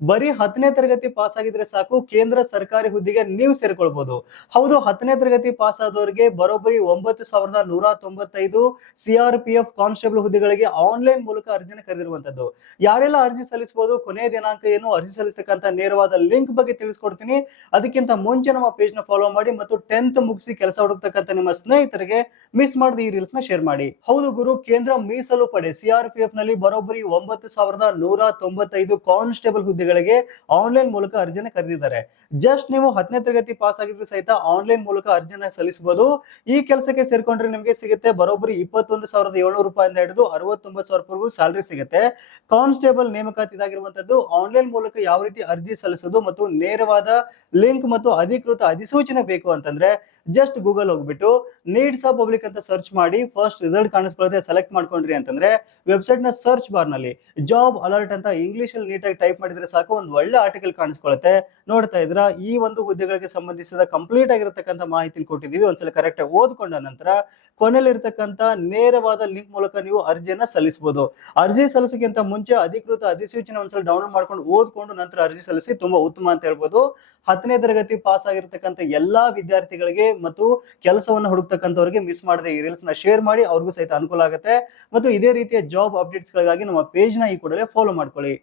ಬರೀ 10ನೇ ತರಗತಿ ಪಾಸ್ ಆಗಿದ್ರೆ ಸಾಕು ಕೇಂದ್ರ ಸರ್ಕಾರಿ ಹುದ್ದೆಗೆ ನೀವು ಸೇರ್ಕೊಳ್ಬಹುದು. ಹೌದು, 10ನೇ ತರಗತಿ ಪಾಸ್ ಆದವರಿಗೆ ಬರೋಬ್ಬರಿ 9,195 ಸಿಆರ್ಪಿಎಫ್ ಕಾನ್ಸ್ಟೇಬಲ್ ಹುದ್ದೆಗಳಿಗೆ ಆನ್ಲೈನ್ ಮೂಲಕ ಅರ್ಜಿನ ಕರೆದಿರುವಂತದ್ದು. ಯಾರೆಲ್ಲ ಅರ್ಜಿ ಸಲ್ಲಿಸಬಹುದು, ಕೊನೆಯ ದಿನಾಂಕ ಏನು, ಅರ್ಜಿ ಸಲ್ಲಿಸತಕ್ಕಂತ ನೇರವಾದ ಲಿಂಕ್ ಬಗ್ಗೆ ತಿಳಿಸ್ಕೊಡ್ತೀನಿ. ಅದಕ್ಕಿಂತ ಮುಂಚೆ ನಮ್ಮ ಪೇಜ್ ನ ಫಾಲೋ ಮಾಡಿ ಮತ್ತು 10th ಮುಗಿಸಿ ಕೆಲಸ ಹುಡುಕ್ತಕ್ಕಂತ ನಿಮ್ಮ ಸ್ನೇಹಿತರಿಗೆ ಮಿಸ್ ಮಾಡದೆ ಈ ರೀಲ್ಸ್ ನ ಶೇರ್ ಮಾಡಿ. ಹೌದು ಗುರು, ಕೇಂದ್ರ ಮೀಸಲು ಪಡೆ ಸಿಆರ್ಪಿಎಫ್ ನಲ್ಲಿ ಬರೋಬ್ಬರಿ 9,195 ಕಾನ್ಸ್ಟೇಬಲ್ ಹುದ್ದೆಗಳಿಗೆ ಆನ್ಲೈನ್ ಮೂಲಕ ಅರ್ಜಿನ ಕರೆದಿದ್ದಾರೆ. ಜಸ್ಟ್ ನೀವು 10ನೇ ತರಗತಿ ಪಾಸ್ ಆಗಿದ್ರು ಸಹಿತ ಆನ್ಲೈನ್ ಮೂಲಕ ಅರ್ಜಿನ ಸಲ್ಲಿಸಬಹುದು. ಈ ಕೆಲಸಕ್ಕೆ ಸೇರ್ಕೊಂಡ್ರೆ ನಿಮಗೆ ಸಿಗುತ್ತೆ ಬರೋಬ್ಬರಿ 21,700 ರೂಪಾಯಿಂದ ಹಿಡಿದು 69,000 ಸ್ಯಾಲರಿ ಸಿಗುತ್ತೆ. ಕಾನ್ಸ್ಟೇಬಲ್ ನೇಮಕಾತಿ ಇದಾಗಿರುವಂತದ್ದು. ಆನ್ಲೈನ್ ಮೂಲಕ ಯಾವ ರೀತಿ ಅರ್ಜಿ ಸಲ್ಲಿಸೋದು ಮತ್ತು ನೇರವಾದ ಲಿಂಕ್ ಮತ್ತು ಅಧಿಕೃತ ಅಧಿಸೂಚನೆ ಬೇಕು ಅಂತಂದ್ರೆ ಜಸ್ಟ್ ಗೂಗಲ್ ಹೋಗ್ಬಿಟ್ಟು ನೀಡ್ಸ್ ಆಫ್ ಪಬ್ಲಿಕ್ ಅಂತ ಸರ್ಚ್ ಮಾಡಿ ಫಸ್ಟ್ ರಿಸಲ್ಟ್ ಕಾಣಿಸ್ಕೊಳ್ಳುತ್ತೆ. ಸೆಲೆಕ್ಟ್ ಮಾಡ್ಕೊಂಡ್ರಿ ಅಂತಂದ್ರೆ ವೆಬ್ಸೈಟ್ ನ ಸರ್ಚ್ ಬಾರ್ ನಲ್ಲಿ ಜಾಬ್ ಅಲರ್ಟ್ ಅಂತ ಇಂಗ್ಲಿಷ್ ಅಲ್ಲಿ ನೀಟಾಗಿ ಟೈಪ್ ಮಾಡಿದ್ರೆ ಸಾಕು, ಒಂದು ಒಳ್ಳೆ ಆರ್ಟಿಕಲ್ ಕಾಣಿಸ್ಕೊಳ್ಳುತ್ತೆ. ನೋಡ್ತಾ ಇದ್ರ ಈ ಒಂದು ಹುದ್ದೆಗಳಿಗೆ ಸಂಬಂಧಿಸಿದ ಕಂಪ್ಲೀಟ್ ಆಗಿರತಕ್ಕಂತ ಮಾಹಿತಿ ಕೊಟ್ಟಿದೀವಿ. ಒಂದ್ಸಲ ಕರೆಕ್ಟ್ ಆಗಿ ಓದ್ಕೊಂಡ ನಂತರ ಕೊನೆಯಲ್ಲಿ ಇರತಕ್ಕಂತ ನೇರವಾದ ಲಿಂಕ್ ಮೂಲಕ ನೀವು ಅರ್ಜಿಯನ್ನ ಸಲ್ಲಿಸಬಹುದು. ಅರ್ಜಿ ಸಲ್ಲಿಸೋಕ್ಕಿಂತ ಮುಂಚೆ ಅಧಿಕೃತ ಅಧಿಸೂಚನೆ ಒಂದ್ಸಲ ಡೌನ್ಲೋಡ್ ಮಾಡ್ಕೊಂಡು ಓದ್ಕೊಂಡು ನಂತರ ಅರ್ಜಿ ಸಲ್ಲಿಸಿ, ತುಂಬಾ ಉತ್ತಮ ಅಂತ ಹೇಳ್ಬೋದು. 10ನೇ ತರಗತಿ ಪಾಸ್ ಆಗಿರತಕ್ಕಂತ ಎಲ್ಲಾ ವಿದ್ಯಾರ್ಥಿಗಳಿಗೆ ಮತ್ತು ಕೆಲಸವನ್ನ ಹುಡುಕ್ತಕ್ಕಂಥವ್ರಿಗೆ ಮಿಸ್ ಮಾಡದೆ ಈ ರೀಲ್ಸ್ ನ ಶೇರ್ ಮಾಡಿ, ಅವ್ರಿಗೂ ಸಹಿತ ಅನುಕೂಲ ಆಗುತ್ತೆ. ಮತ್ತು ಇದೇ ರೀತಿಯ ಜಾಬ್ ಅಪ್ಡೇಟ್ಸ್ ಗಳಿಗಾಗಿ ನಮ್ಮ ಪೇಜ್ ನ ಈ ಕೂಡಲೇ ಫಾಲೋ ಮಾಡ್ಕೊಳ್ಳಿ.